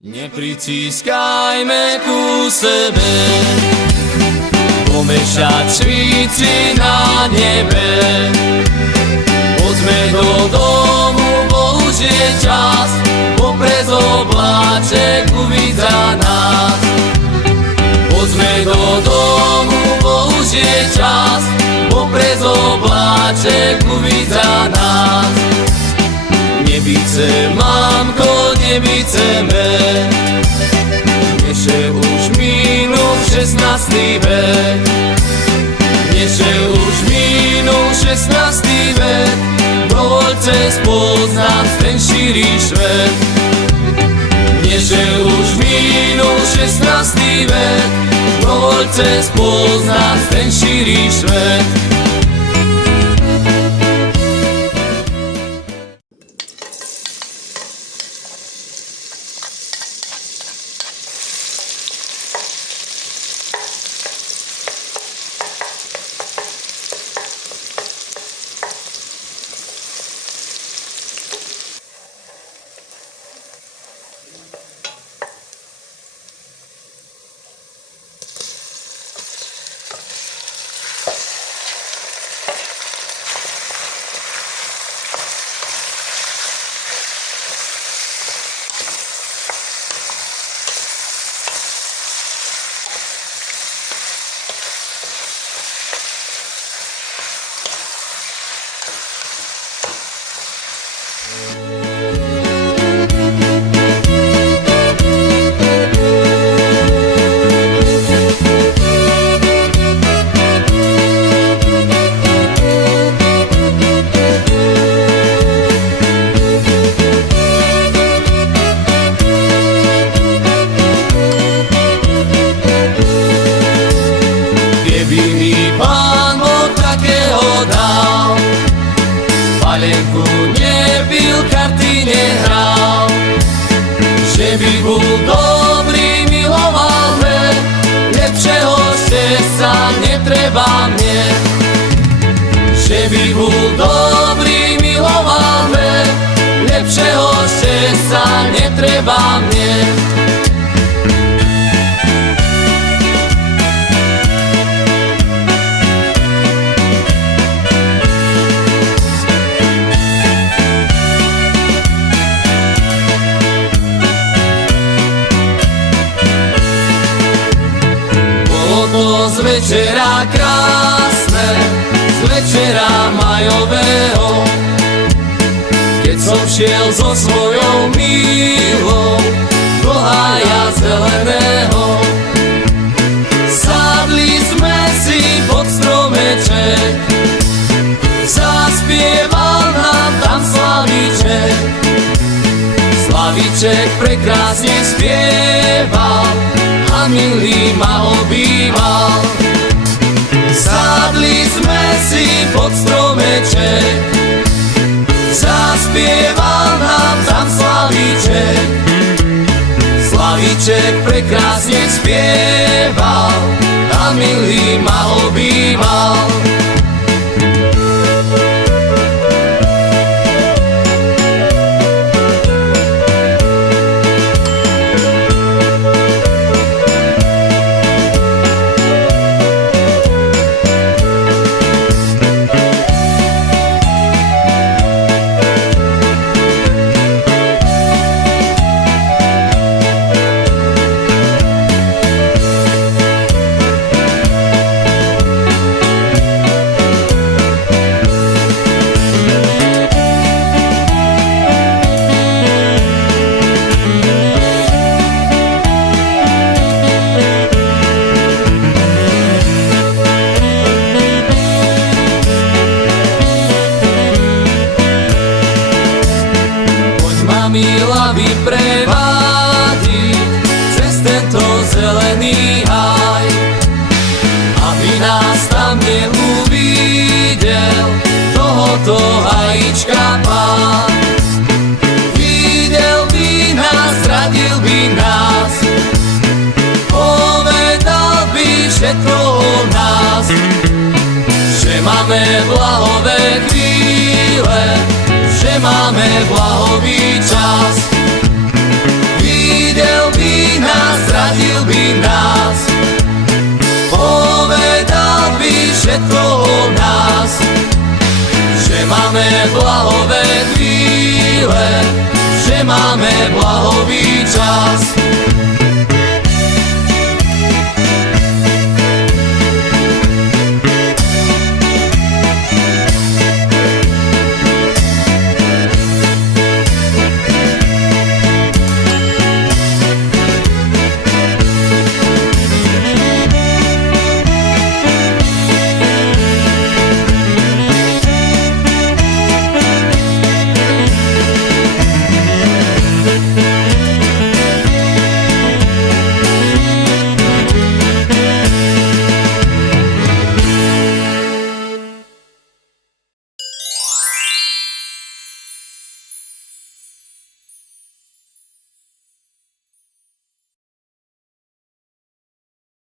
Nepritiskajme ku sebe, pomešať svíci na nebe. Poďme do domu, bo už je čas, poprez obláček uvidza nás. Poďme do domu, bo už je čas, poprez obláček uvidza nás. Nebice, mamko, nebiceme, neše už minul 16. vek. Neše už minul 16. vek, dovoľte spoznať ten širý svet. Neže už minul 16. vek, dovoľte spoznať ten širý svet. Palenku nebil, karty nehral, že by bol dobrý, miloval me, lepšieho srdca netreba mne. Že by bol dobrý, miloval me, lepšieho srdca netreba mne. Z večera krásne, z večera majového, keď som šiel so svojou milou do hája zeleného. Sadli sme si pod stromeček, zaspieval nám tam Slavíček. Slavíček prekrásne spieval a milý ma objímal. Sadli sme si pod stromeček, zaspieval nám tam Slavíček. Slavíček prekrásne spieval a milý ma objímal. Milá vyprevádí cez tento zelený háj, aby nás tam neuvidel tohoto hajíčka pán. Videl by nás, radil by nás, povedal by všetko o nás, že máme blahové chvíle, že máme blahový čas. Videl máme blahové chvíle, že máme blahový